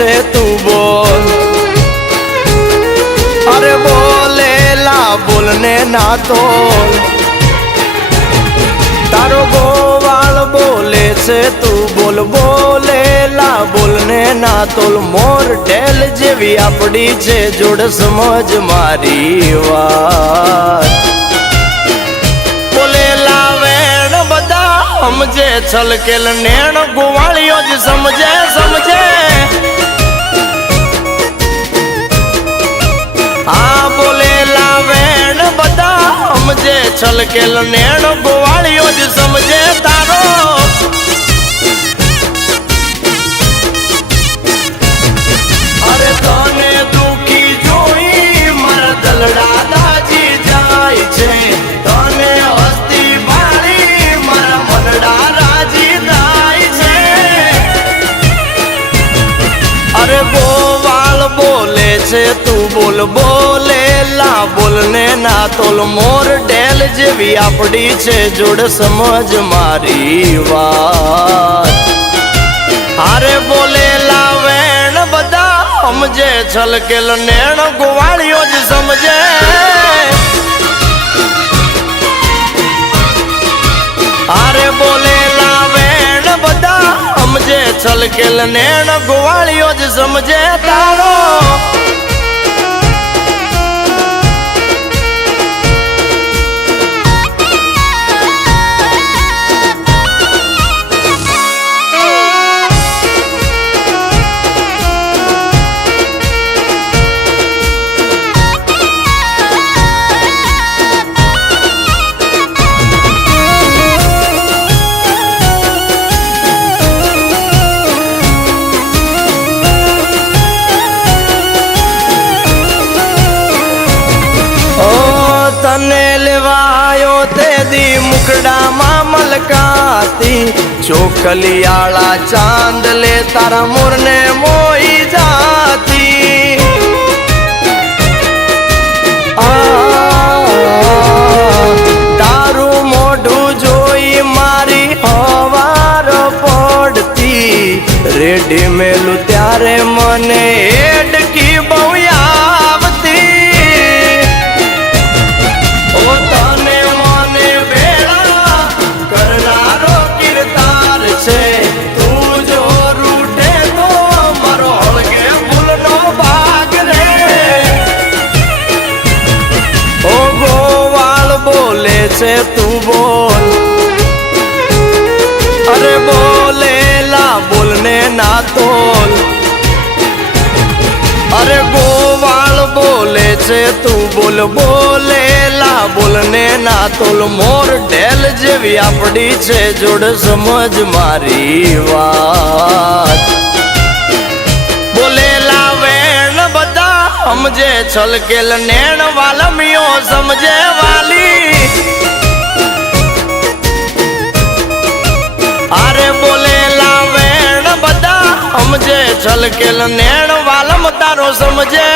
છે તું બોલ અરે બોલેલા બોલને ના તોલ તારો ગોવાળ બોલે છે તું બોલ બોલેલા બોલને ના તોલ મોર ઢેલ જેવી આપડી છે જોડ સમજ મારી વાત બોલેલા વેણ બધા સમજે છલકેલ નેણ ગોવાળીઓ જ સમજે સમજે હા બોલેલા વેણ બધા સમજે છલકેલ નેણ ગોવાળીઓ જ સમજે તારો અરે તને દુખી જોઈ મારા દલડા દાજી જાય છે તને હસ્તી ભાળી મારા મનડા રાજી થાય છે અરે ગોવાળ બોલે છે તું બોલ બોલેલા બોલને ના તોલ મોર ઢેલ જેવી આપડી છે જોડ સમજ મારી વાત હારે બોલેલા વેણ બધા સમજે છલકેલ નેણ ગોવાળીઓ જ સમજે હારે બોલેલા વેણ બધા સમજે છલકેલ નેણ ગોવાળીઓ જ સમજે તારો તને લેવાયો તે દી મુકડામાં મલકાતી ચોખલિયાળા ચાંદ લે તારા મોરને મોઈ જાતી તારું મોઢું જોઈ મારી હવાર પડતી રેડી મેલું ત્યારે મને એડકી બહુ આવતી છે તું બોલ અરે બોલેલા બોલને ના તોલ અરે ગોવાળ બોલે છે તું બોલ બોલેલા બોલને ના તોલ મોર ઢેલ જેવી આપડી છે જોડ સમજ મારી વાત બોલેલા વેણ બધા સમજે છલકેલ નેણ વાલમીઓ સમજે વાલી આરે બોલેલા વેણ બધા સમજે છલકેલ નેણ વાલમ તારો સમજે